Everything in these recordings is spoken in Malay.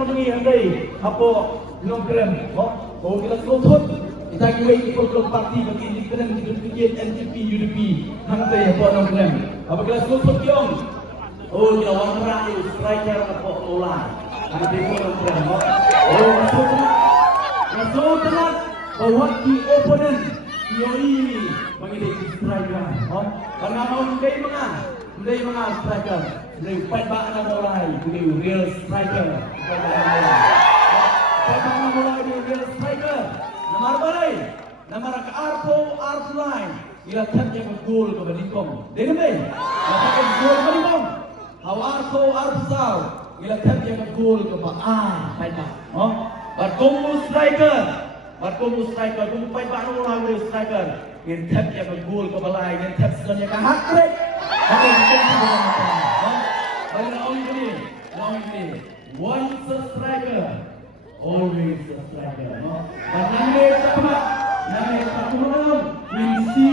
mengenai andai apa program, oh kita selutut kita kira ikut parti bagi independen dikit NTP UDP hantai apa program, apa kita selutut kiong, oh kita warna itu striker apa ola, nanti program, oh masuk tenang, bawa di opponent, yoi mengenai striker, karena mau Ndai mga striker, ndai fight ba na mulai, ndai real striker. Fight ba na mulai di real striker. Namar balai, namar ka arpo line. Ila tap yang gol ke Balikom. Dene bay. Tap gol ke Balikom. Haw arpo saw. Ila tap yang gol ke ba fight ba. Bat komu striker. Komu fight ba na mulai real striker. Yang tap yang gol ke balai, yang tap sebenarnya ka hat-trick. Once a striker, always a striker. Misi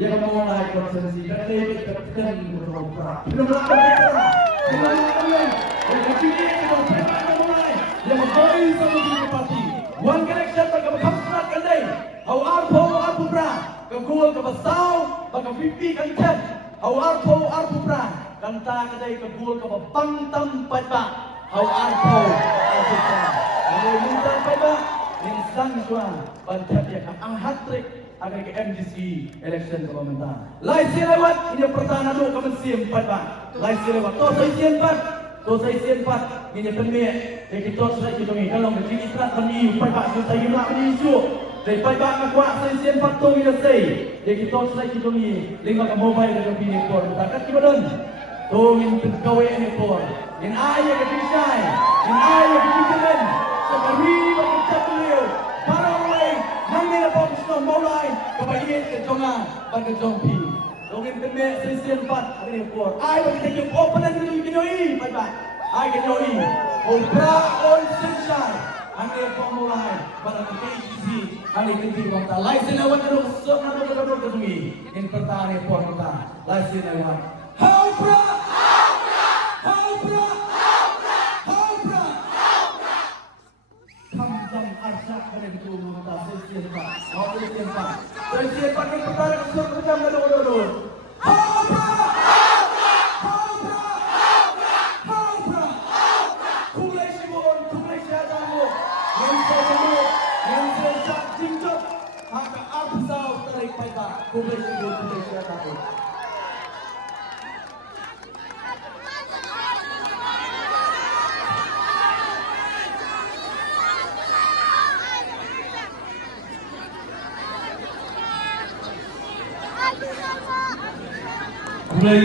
yang mulai konsensi dari kapten berperan. Yang mulai sama parti. One connection bagi berkampuran kandai. Arpo bra. Kegol kebasau bagi pipi kanten. Arpo bra. Kanta kadai kegol kebangtam pada. Arpo bra. Kalau minta pada insan suan bantat yang ang hat-trick agar ke MDC election kepemerintah. Lai silawat ini pertahanan lu kemensiam pada. Lai silawat to sai sien pat ini pemik kita sudah kita ni kalau kita istirahat kami pada kita yulah ni isu. Dari pada kuat sai sien pat to kita sai. Kita sudah kita ni lima ke mobile dengan bini pun. Tak kita don. Tungin pegawai ini pun. In ayah ke pisai. In ayah ke pikiran. Sekali bagi beliau. Para orang namanya fokus nong mulai kebahagiaan ke jonga bagi jompi. Tungin pemik sai sien pat ini pun. Ayah kita yang openan dulu ini bye-bye. Ayah kita ini. Obra on sunshine. Ane pemulai pada KCC ane kenti waktu lai selawat terus semua berdoa ketui in pertahanan pon kita lai selawat Haupra kamjam arsak pada itu kita sesiapa yang pertahanan kesur kejam berdoa Kumulay